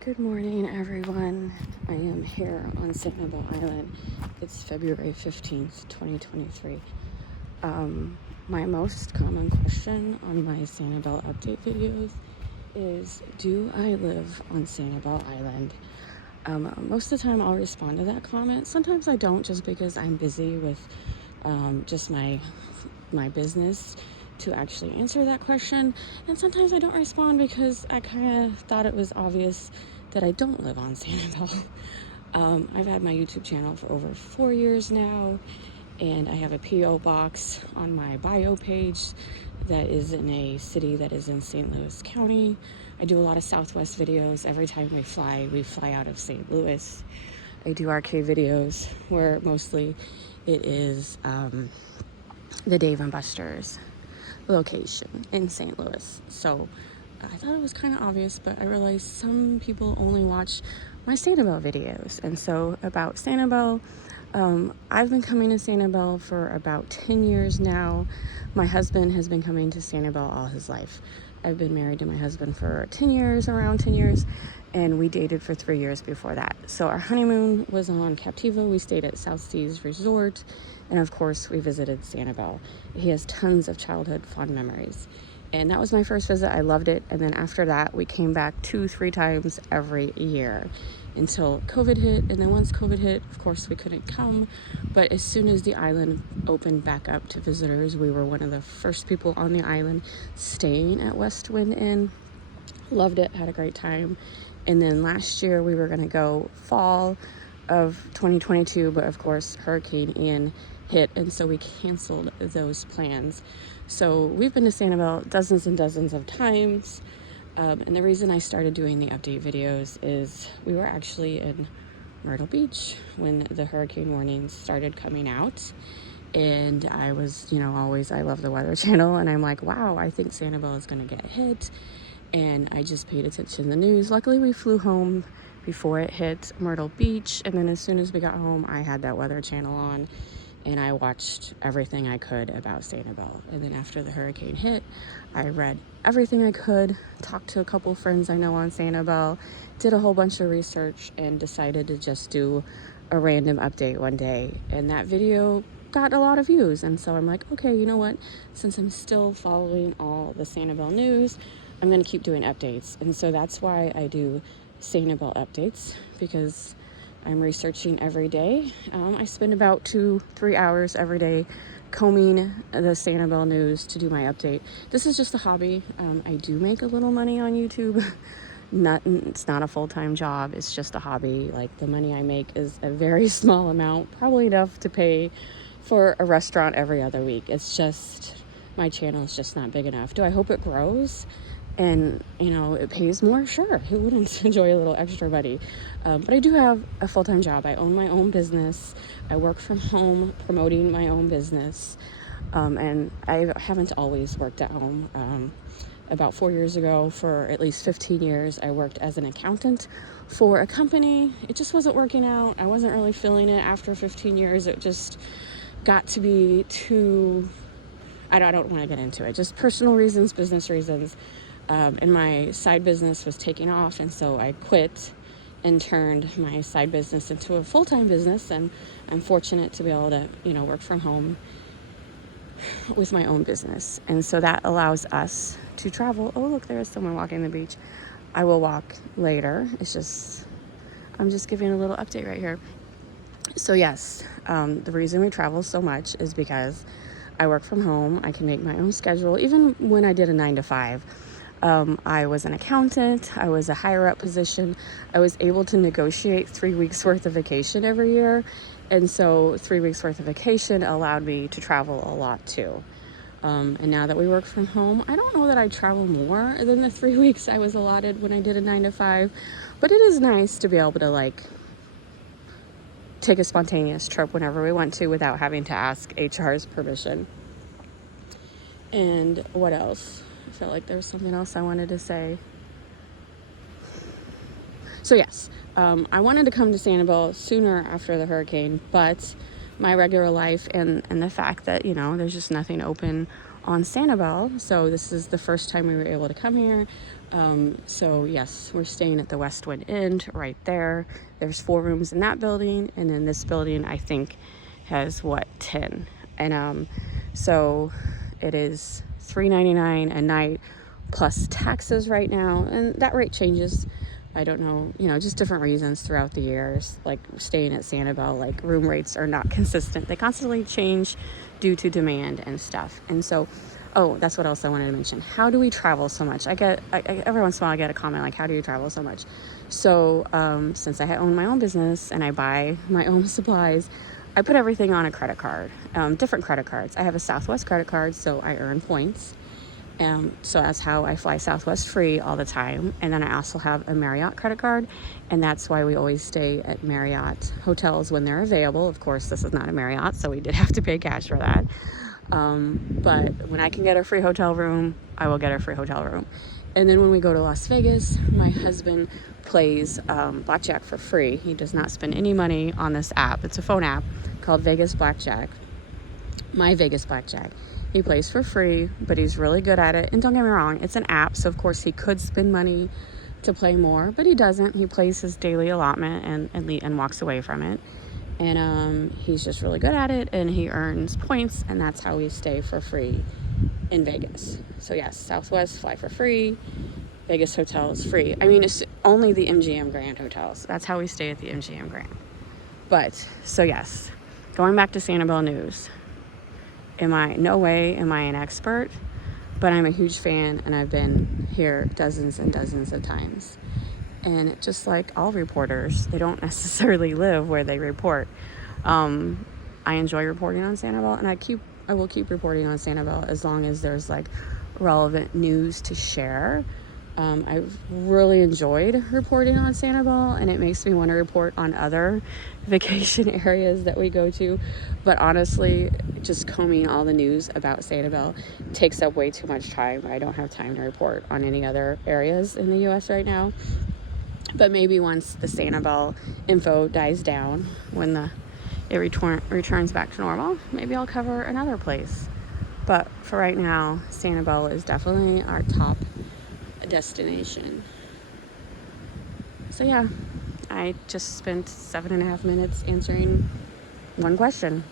Good morning, everyone. I am here on Sanibel Island. It's February 15th, 2023. My most common question on my Sanibel update videos is, do I live on Sanibel Island? Most of the time I'll respond to that comment. Sometimes I don't, just because I'm busy with just my business to actually answer that question. And sometimes I don't respond because I kind of thought it was obvious that I don't live on Sanibel. I've had my YouTube channel for over 4 years now, and I have a P.O. box on my bio page that is in a city that is in St. Louis County. I do a lot of Southwest videos. Every time we fly out of St. Louis. I do arcade videos where mostly it is the Dave & Buster's location in St. Louis. So I thought it was kind of obvious, but I realized some people only watch my Sanibel videos. And so about Sanibel, I've been coming to Sanibel for about 10 years now. My husband has been coming to Sanibel all his life. I've been married to my husband for around 10 years, and we dated for 3 years before that. So our honeymoon was on Captiva. We stayed at South Seas Resort, and of course we visited Sanibel. He has tons of childhood fond memories. And that was my first visit. I loved it. And then after that, we came back 2-3 times every year until COVID hit. And then once COVID hit, of course, we couldn't come. But as soon as the island opened back up to visitors, we were one of the first people on the island staying at West Wind Inn. Loved it, had a great time. And then last year, we were going to go fall of 2022. But of course, Hurricane Ian hit, and so we canceled those plans. So we've been to Sanibel dozens and dozens of times, and the reason I started doing the update videos is we were actually in Myrtle Beach when the hurricane warnings started coming out, and I was, I love the Weather Channel, and I'm like, wow, I think Sanibel is going to get hit, and I just paid attention to the news. Luckily, we flew home before it hit Myrtle Beach, and then as soon as we got home, I had that Weather Channel on, and I watched everything I could about Sanibel. And then after the hurricane hit, I read everything I could, talked to a couple friends I know on Sanibel, did a whole bunch of research, and decided to just do a random update one day. And that video got a lot of views. And so I'm like, okay, you know what? Since I'm still following all the Sanibel news, I'm going to keep doing updates. And so that's why I do Sanibel updates, because I'm researching every day. I spend about 2-3 hours every day combing the Sanibel news to do my update. This is just a hobby. I do make a little money on YouTube. It's not a full-time job. It's just a hobby. Like, the money I make is a very small amount, probably enough to pay for a restaurant every other week. It's just, my channel is just not big enough. Do I hope it grows and it pays more? Sure, who wouldn't enjoy a little extra money? But I do have a full-time job. I own my own business. I work from home promoting my own business, and I haven't always worked at home. About 4 years ago, for at least 15 years, I worked as an accountant for a company. It just wasn't working out. I wasn't really feeling it. After 15 years, it just got to be too, I don't want to get into it, just personal reasons, business reasons. And my side business was taking off, and so I quit and turned my side business into a full-time business, and I'm fortunate to be able to, work from home with my own business. And so that allows us to travel. Oh, look, there is someone walking the beach. I will walk later. I'm just giving a little update right here. So yes, the reason we travel so much is because I work from home. I can make my own schedule. Even when I did a 9-to-5, I was an accountant. I was a higher up position. I was able to negotiate 3 weeks worth of vacation every year. And so 3 weeks worth of vacation allowed me to travel a lot too. And now that we work from home, I don't know that I travel more than the 3 weeks I was allotted when I did a 9-to-5, but it is nice to be able to take a spontaneous trip whenever we want to without having to ask HR's permission. And what else? I felt like there was something else I wanted to say. So yes, I wanted to come to Sanibel sooner after the hurricane, but my regular life and the fact that, there's just nothing open on Sanibel. So this is the first time we were able to come here. So yes, we're staying at the Westwood Inn right there. There's 4 rooms in that building, and then this building I think has 10. And so it is $3.99 a night plus taxes right now, and that rate changes. I don't know, just different reasons throughout the years. Like staying at Sanibel, like room rates are not consistent. They constantly change due to demand and stuff. And so, oh, that's what else I wanted to mention. How do we travel so much? Every once in a while I get a comment like, how do you travel so much? So since I own my own business and I buy my own supplies, I put everything on a credit card, different credit cards. I have a Southwest credit card, so I earn points. So that's how I fly Southwest free all the time. And then I also have a Marriott credit card, and that's why we always stay at Marriott hotels when they're available. Of course, this is not a Marriott, so we did have to pay cash for that. But when I can get a free hotel room, I will get a free hotel room. And then when we go to Las Vegas, my husband plays blackjack for free. He does not spend any money on this app. It's a phone app called Vegas Blackjack. My Vegas Blackjack. He plays for free, but he's really good at it. And don't get me wrong, it's an app, so of course he could spend money to play more, but he doesn't. He plays his daily allotment and walks away from it. And he's just really good at it, and he earns points, and that's how we stay for free in Vegas. So yes, Southwest fly for free. Vegas hotel is free. I mean, it's only the MGM Grand hotels. That's how we stay at the MGM Grand. But, so yes, going back to Sanibel news. No way am I an expert, but I'm a huge fan, and I've been here dozens and dozens of times. And just like all reporters, they don't necessarily live where they report. I enjoy reporting on Sanibel, and I will keep reporting on Sanibel as long as there's like relevant news to share. I've really enjoyed reporting on Sanibel, and it makes me want to report on other vacation areas that we go to. But honestly, just combing all the news about Sanibel takes up way too much time. I don't have time to report on any other areas in the U.S. right now. But maybe once the Sanibel info dies down, when it returns back to normal, maybe I'll cover another place. But for right now, Sanibel is definitely our top destination. So yeah, I just spent 7.5 minutes answering one question.